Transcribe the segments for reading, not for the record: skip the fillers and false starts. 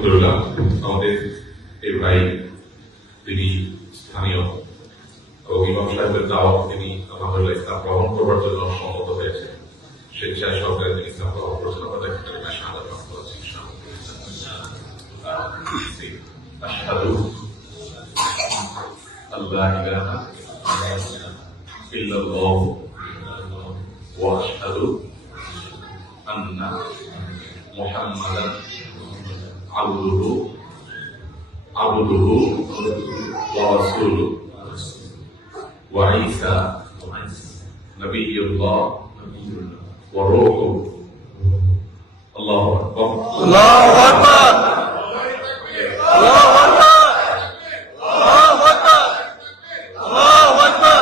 আলহামদুলিল্লাহ আমাদের এই ভাই তিনি স্থানীয় ইমাম সাহেবের দাওয়াত তিনি আলহামদুলিল্লাহ ইসলাম গ্রহণ করবার জন্য সম্মত হয়েছে। স্বেচ্ছায় সরকারে তিনি ইসলাম গ্রহণ করেছেন। আমরা দেখতে পারি না শাহাদাত গ্রহণ করেছি। আশহাদু আল্লা ইলাহা ইল্লাল্লাহ ওয়া আশহাদু আন্না মুহাম্মাদান আবদুহু ওয়া রাসূলুহু ওয়া ঈসা নবিয়্যুল্লাহ ওয়া রূহুহু। আল্লাহু আকবার, আল্লাহু আকবার, আল্লাহু আকবার, আল্লাহু আকবার, আল্লাহু আকবার।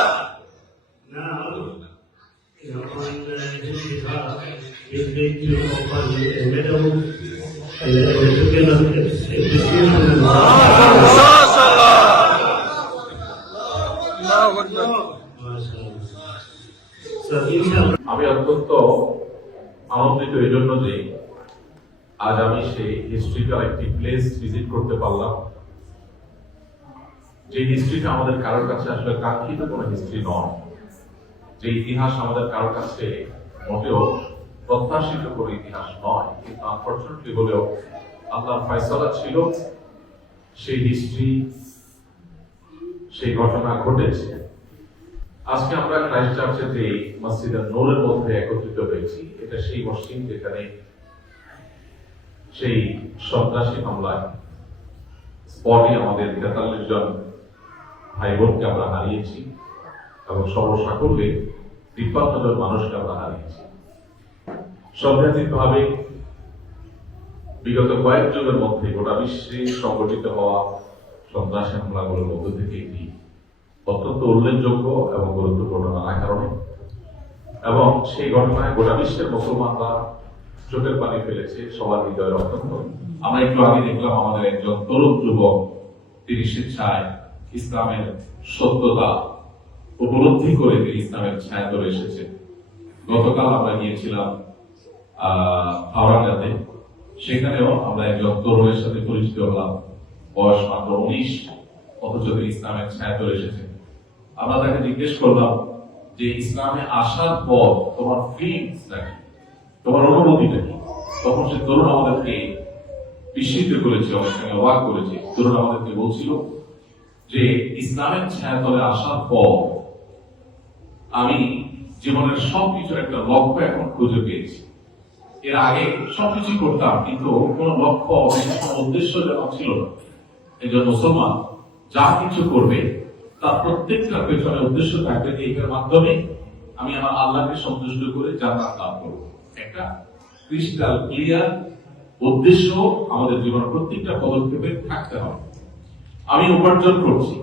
আমি অত্যন্ত আনন্দিত এই জন্য যে আজ আমি সেই হিস্ট্রিক্যাল একটি প্লেস ভিজিট করতে পারলাম, যে হিস্ট্রিটা আমাদের কারোর কাছে আসলে কাঙ্ক্ষিত কোনো হিস্ট্রি নয়, যে ইতিহাস আমাদের কারোর কাছে মোটেও প্রত্যাশিত কোনো ইতিহাস নয়, কিন্তু আনফরচুনেটলি হলেও আল্লাহর ফয়সালা ছিল সেই হিস্ট্রি, সেই ঘটনা ঘটেছে। আজকে আমরা ক্রাইস্ট চার্চের যে মসজিদের নূরের মধ্যে একত্রিত হয়েছি, এটা সেই মসজিদ যেখানে সেই সন্ত্রাসী হামলায় স্পটে আমাদের 43 জন ভাই বোনকে আমরা হারিয়েছি এবং সর্বসাকুল্যে 53 জন মানুষকে আমরা হারিয়েছি। সংঘাতিকভাবে বিগত কয়েক যুগের মধ্যে গোটা বিশ্বে সংঘটিত হওয়া সন্ত্রাসী হামলাগুলোর মধ্য থেকে এটি অত্যন্ত উল্লেখযোগ্য এবং গুরুত্বপূর্ণ নানা কারণে, এবং সেই ঘটনায় গোটা বিশ্বের মুসলমানরা চোখের পানি ফেলেছে, সবার হৃদয়ের অত্যন্ত। আমরা একটু আগে দেখলাম আমাদের একজন তরুণ যুবক, তিনি স্বেচ্ছায় ইসলামের সত্যতা উপলব্ধি করে তিনি ইসলামের ছায়া ধরে এসেছে। গতকাল আমরা গিয়েছিলাম হাওড়াতে, সেখানেও আমরা একজন তরুণের সাথে পরিচিত হলাম, বয়স মাত্র 19, অথচ তিনি ইসলামের ছায়া ধরে এসেছে। আমরা তাকে জিজ্ঞেস করলাম যে ইসলামে আসার পর তোমার ফিলিংস নাকি, তোমার অনুভূতিটা কি? তখন সে তরুণ আমাদেরকে বিস্মিত করেছে, অনেক সঙ্গে অবাক করেছে। তরুণ আমাদেরকে বলছিল যে ইসলামের ছায়াতলে আসার পর আমি জীবনের সবকিছুর একটা লক্ষ্য এখন খুঁজে পেয়েছি। এর আগে সবকিছু করতাম, কিন্তু কোন লক্ষ্য উদ্দেশ্য যেন ছিল না। এই জন্য মুসলমান যা কিছু করবে তার প্রত্যেকটার পেছনে উদ্দেশ্য থাকবে যে এর মাধ্যমে আমি আমার আল্লাহকে সন্তুষ্ট করে জান্নাত লাভ করব। একটা ক্রিস্টাল ক্লিয়ার উদ্দেশ্য আমাদের জীবনের প্রত্যেকটা পদক্ষেপে থাকতে হবে। আমি উপার্জন করছি,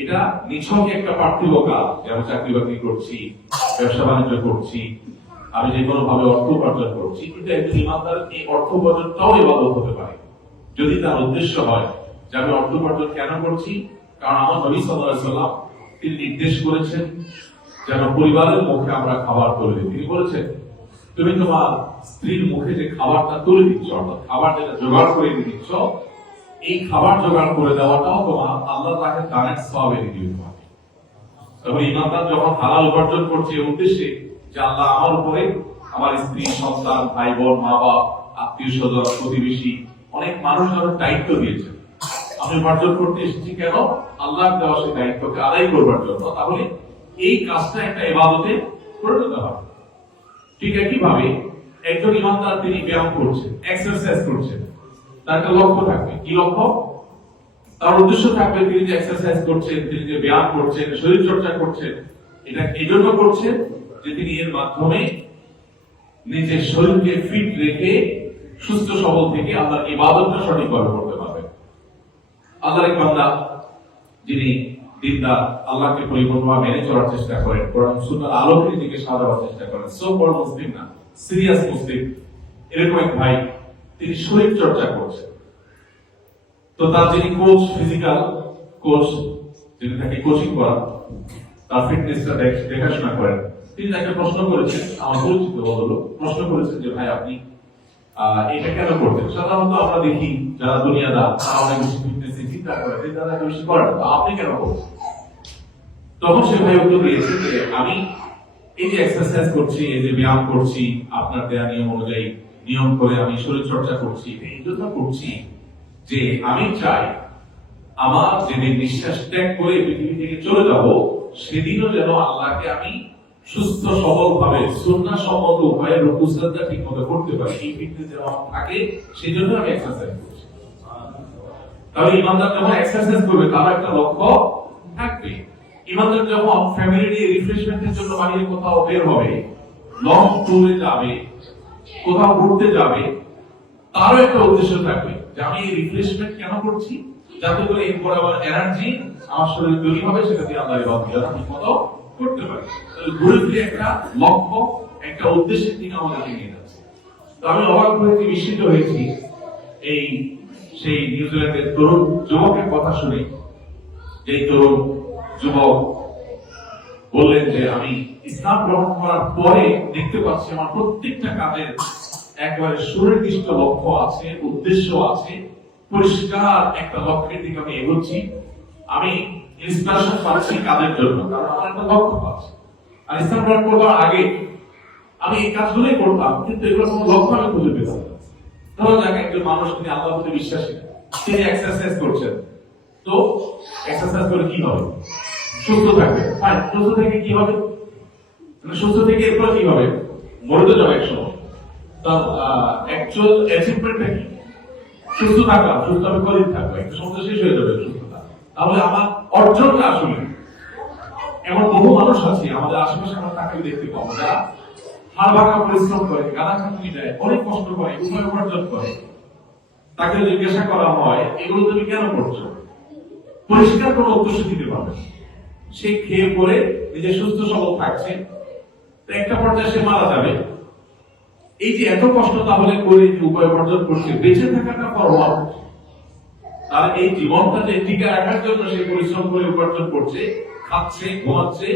এটা নিছক একটা পার্থিব কাজ, যেমন চাকরি বাকরি করছি, ব্যবসা বাণিজ্য করছি, আমি যে কোনো ভাবে অর্থ উপার্জন করছি, কিন্তু একজন ইমানদারের এই অর্থ উপার্জনটাও ইবাদত হতে পারে যদি তার উদ্দেশ্য হয় যে আমি অর্থ উপার্জন কেন করছি। কারণ আমার নবী সাল্লাল্লাহু আলাইহি ওয়াসাল্লাম তিনি নির্দেশ করেছেন যেন পরিবারের মুখে আমরা খাবার তুলে দিই। তিনি বলেছেন তুমি তোমার স্ত্রীর মুখে যে খাবারটা তুলে দিচ্ছ, অর্থাৎ খাবার যেটা জোগাড় করে দিচ্ছ, এই খাবার জোগাড় করে দেওয়াটাও তোমার আল্লাহ তাকে ডাইরেক্ট সওয়াবে দিয়ে দিবে। তবে ইমানদার যখন হালাল উপার্জন করছে এই উদ্দেশ্যে যে আল্লাহ আমার উপরে আমার স্ত্রী, সন্তান, ভাই বোন, মা বাবা, আত্মীয় স্বজন, প্রতিবেশী, অনেক মানুষ যখন দায়িত্ব দিয়েছেন, আমি উপার্জন করতে এসেছি কেন? আল্লাহ দেওয়া সেই দায়িত্বকে আদায় করবার জন্য। তাহলে এই কাজটা একটা ইবাদতে পরিণত হবে। ঠিক একইভাবে একজন ইমানদার তিনি ব্যায়াম করছেন, এক্সারসাইজ করছেন, তার একটা লক্ষ্য থাকবে। কি লক্ষ্য? তার উদ্দেশ্য থাকবে তিনি যে এক্সারসাইজ করছেন, তিনি যে ব্যায়াম করছেন, শরীর চর্চা করছেন, এটা এই জন্য করছেন যে তিনি এর মাধ্যমে নিজের শরীরকে ফিট রেখে সুস্থ সবল থেকে আল্লাহর ইবাদতটা সঠিকভাবে করতে পারবেন। আল্লাহর এক বান্দা যিনি দিনদার, আল্লাহকে পরিপূর্ণভাবে মেনে চলার চেষ্টা করেন, কোরআন সুন্নাহর আলোকে নিজেকে সাজাবার চেষ্টা করেন, সো বড় মুসলিম না, সিরিয়াস মুসলিম, এরকম এক ভাই তিনি শরীর চর্চা করছেন। তো তার যিনি কোচ, ফিজিক্যাল কোচ, যিনি তাকে কোচিং করান, তার ফিটনেসটা দেখাশোনা করেন, তিনি তাকে প্রশ্ন করেছেন, আমার পরিচিত বদল প্রশ্ন করেছেন যে ভাই আপনি এটা কেন করতেন? সাধারণত আমরা দেখি যারা দুনিয়াদার তারা অনেক বেশি ফিটনেসে চিন্তা করে যে তারা বেশি করেন, তো আপনি কেন করছেন? তখন সে ভাই উত্তর দিয়েছে যে আমি এই যে এক্সারসাইজ করছি, এই যে ব্যায়াম করছি, আপনার দেয়া নিয়ম অনুযায়ী নিয়ম করে আমি শরীর চর্চা করছি, এই জন্য করছি যে আমি চাই আমার যেদিন নিঃশ্বাস ত্যাগ করে পৃথিবী থেকে চলে যাব সেদিনও যেন আল্লাহকে আমি সুস্থ সবল ভাবে সুন্নাহ সম্মত উপায়ে রুকু সাজদা ঠিক মতো করতে পারি, এই ফিটনেস যেন আমার থাকে, সেই জন্য আমি এক্সারসাইজ করছি। তাহলে ইমানদার যখন এক্সারসাইজ করবে তার একটা লক্ষ্য থাকবে। ইমানদার যখন ফ্যামিলি নিয়ে রিফ্রেশমেন্টের জন্য বাইরে কোথাও বের হবে, লং ট্যুরে যাবে, কোথাও ঘুরতে যাবে, তারও একটা উদ্দেশ্য থাকবে যে আমি এই রিফ্রেশমেন্ট কেন করছি, যাতে করে এরপর আবার এনার্জি আমার শরীরে তৈরি হবে, সেটা দিয়ে আল্লাহর ইবাদত আমি কত করতে পারি। তাহলে ঘুরে ফিরে একটা লক্ষ্য, একটা উদ্দেশ্যের দিকে আমাদেরকে নিয়ে যাচ্ছে। তো আমি অবাক হয়েছি, বিস্মিত হয়েছি এই সেই নিউজিল্যান্ডের তরুণ যুবকের কথা শুনে। যে তরুণ যুবক বললেন যে আমি ইসলাম গ্রহণ করার পরে দেখতে পাচ্ছি আমার প্রত্যেকটা কাজের একবারে সুনির্দিষ্ট লক্ষ্য আছে, উদ্দেশ্য আছে, পরিষ্কার একটা লক্ষ্যের দিকে আমি এগোচ্ছি, আমি ইন্সপিরেশন পাচ্ছি কাজের জন্য, কারণ আমার একটা লক্ষ্য আছে। আর ইসলাম গ্রহণ করবার আগে আমি এই কাজগুলোই করতাম, কিন্তু এগুলো কোনো লক্ষ্য আমি খুঁজে পেতাম না। ধরো যাক একজন মানুষ, তিনি আল্লাহর প্রতি বিশ্বাসী, তিনি এক্সারসাইজ করছেন, তো এক্সারসাইজ করে কি হবে? সুস্থ থাকবে। ফাইন, সুস্থ থেকে কি হবে? সুস্থ থেকে এরপর কি হবে? মরে তো যাবে একসময়। তার অ্যাকচুয়াল অ্যাচিভমেন্টটা কি? সুস্থ থাকা, সুস্থ আমি কদিন থাকবো, একটা সময় শেষ হয়ে যাবে সুস্থতা। তাহলে আমার অর্জনটা আসলে এমন বহু মানুষ আছে আমাদের আশেপাশে, আমরা তাকে দেখতে পাবো যারা হাড় ভাঙা পরিশ্রম করে, গাদা খাটুনি দেয়, অনেক কষ্ট করে, উপায় উপার্জন করে। তাকে জিজ্ঞাসা করা হয় এগুলো তুমি কেন করছো, পরিষ্কার কোনো উদ্দেশ্য দিতে পারবে। সে খেয়ে পরে নিজে সুস্থ সবল থাকছে, একটা পর্যায়ে সে মারা যাবে। এই যে এত কষ্ট তাহলে করে যে উপায় উপার্জন করছে, বেঁচে থাকাটা পরোয়া, তার এই জীবনটা যে টিকে রাখার জন্য সে পরিশ্রম করে উপার্জন করছে, খাচ্ছে, ঘুমাচ্ছে,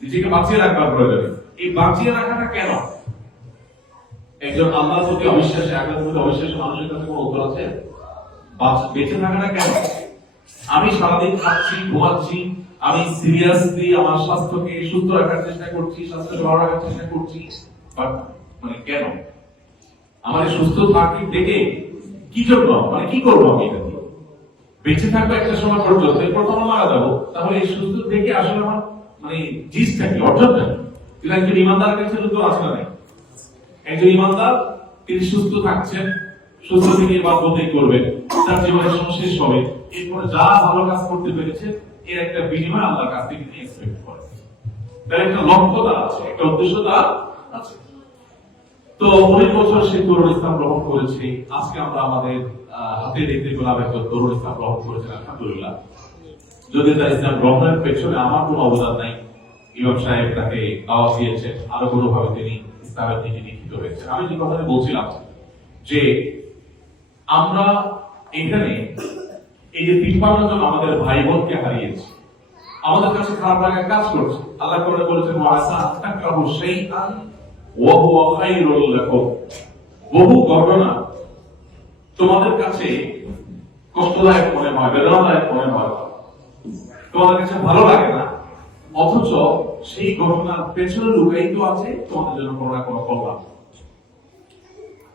নিজেকে বাঁচিয়ে রাখবার প্রয়োজনে। এই বাঁচিয়ে রাখাটা কেন? একজন আল্লাহর প্রতি অবিশ্বাসী, আল্লাহর প্রতি অবিশ্বাসী মানুষের কাছে কোনো উত্তর আছে? বেঁচে থাকাটা কেন? আমি সারাদিন খাচ্ছি, ঘুমাচ্ছি, আমি সিরিয়াসলি আমার স্বাস্থ্যকে সুস্থ রাখার চেষ্টা করছি, স্বাস্থ্য ভালো রাখার চেষ্টা করছি, বাট মানে কেন? আমার সুস্থ থাকি থেকে কি জন্য, মানে কি করবো আমি এটা দিয়ে? বেঁচে থাকবো একটা সময় পর্যন্ত, এরপর তো মারা যাবো। তাহলে এই সুস্থ থেকে আসলে আমার মানে জিনিসটা কি, অর্জনটা কি? কিন্তু একজন ইমানদার কাছে উত্তর আছে না। একজন ইমানদার তিনি সুস্থ থাকছেন, সুস্থ থেকে ইবাদতই করবেন, তার জীবনের সময় শেষ হবে, এরপর যা ভালো কাজ করতে পেরেছে এর একটা বিনিময় আল্লাহর কাছ থেকে তিনি এক্সপেক্ট করেন। তার একটা লক্ষ্যতা আছে, একটা উদ্দেশ্যতা আছে। তো 19 বছর সে তরুণ ইসলাম গ্রহণ করেছে। আজকে আমরা আমাদের হাতে দেখতে পেলাম একজন তরুণ ইসলাম গ্রহণ করেছেন, আলহামদুলিল্লাহ। যদি তার ইসলাম গ্রহণের পেছনে আমার কোনো অবদান নাই, ইমাম সাহেব তাকে দাওয়াত দিয়েছেন, আরো কোনোভাবে তিনি ইসলামের দিকে দীক্ষিত হয়েছেন। আমি যে কথাটা বলছিলাম যে আমরা এখানে এই যে 53 জন আমাদের ভাই বোনকে হারিয়েছি, আমাদের কাছে খারাপ লাগা কাজ করছে। আল্লাহ কোরআনে বলেছেন ওয়াসা তাকরাহু শাইআন ওয়া হুয়া খায়রুল লাকুম। বহু ঘটনা তোমাদের কাছে কষ্টদায়ক মনে হয়, বেদনাদায়ক মনে হয়, তোমাদের কাছে ভালো লাগে না, অথচ সেই ঘটনার পেছনে লুকায়িত আছে তোমাদের জন্য কোনো না কোনো কল্যাণ।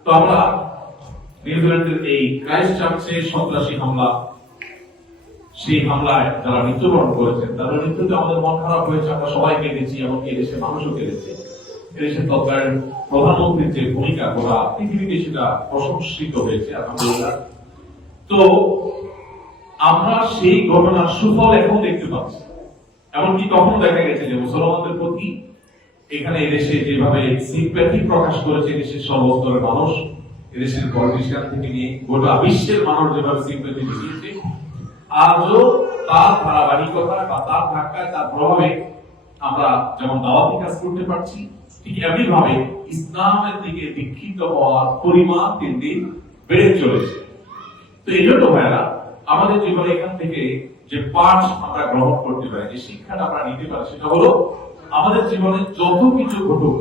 তো আমরা নিউজিল্যান্ডের এই ক্রাইস্ট চার্চে সন্ত্রাসী হামলা, সেই হামলায় যারা মৃত্যুবরণ করেছেন তাদের মৃত্যুতে আমাদের মন খারাপ হয়েছে, আমরা সবাই কেঁদেছি, এমনকি এদেশের মানুষও কেঁদেছে। এদেশের তৎকালীন প্রধানমন্ত্রীর যে ভূমিকা গোটা পৃথিবীতে সেটা প্রশংসিত হয়েছে, আলহামদুলিল্লাহ। তো আমরা সেই ঘটনার সুফল এখন দেখতে পাচ্ছি। এমনকি কখনো দেখা গেছে যে মুসলমানদের প্রতি এখানে এদেশে যেভাবে সিম্প্যাথি প্রকাশ করেছে দেশের সর্বস্তরের মানুষ, এদেশের পলিটিশিয়ান থেকে নিয়ে গোটা বিশ্বের মানুষ যেভাবে সিম্প্যাথি দেখিয়েছে, আজও তার ধারাবাহিকতা বা তার ধাক্কায়, তার প্রভাবে আমরা যেমন দাওয়াতি কাজ করতে পারছি, ঠিক এমনি ভাবে ইসলামের দিকে দীক্ষিত হওয়ার পরিমাণ দিন দিন বেড়ে চলেছে। তো এই জন্য ভাইরা আমাদের জীবনে এখান থেকে যে পাঠ আমরা গ্রহণ করতে পারি, যে শিক্ষাটা আমরা নিতে পারি, সেটা হলো আমাদের জীবনে যত কিছু ঘটুক,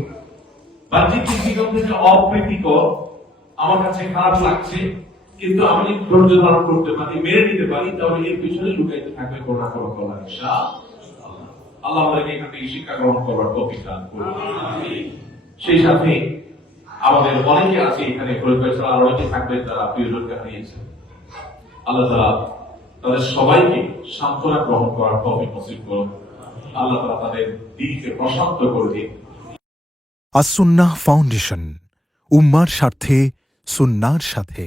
বাহ্যিক দৃষ্টিকোণ থেকে অপ্রীতিকর আমার কাছে খারাপ লাগছে, কিন্তু আমি ধৈর্য ধারণ করতে পারি, মেনে নিতে পারি, তাহলে এর পিছনে লুকাইতে থাকবে কোনো না কোনো কল্যাণ ইনশাআল্লাহ। আল্লাহ আমাদেরকে এখান থেকে শিক্ষা গ্রহণ করবার তৌফিক দান করুন। সেই সাথে আমাদের অনেকে আছে এখানে, পরিবার ছাড়া আর অনেকে থাকবে যারা প্রিয়জনকে হারিয়েছেন। আল্লাহ তাআলা তাদের সবাইকে সান্ত্বনা গ্রহণ করার তৌফিক নসিব করুন। আল্লাহ তাআলা তাদের দিলকে প্রশান্ত করে দিন। আসুন্নাহ ফাউন্ডেশন, উম্মার স্বার্থে সুন্নাহর সাথে।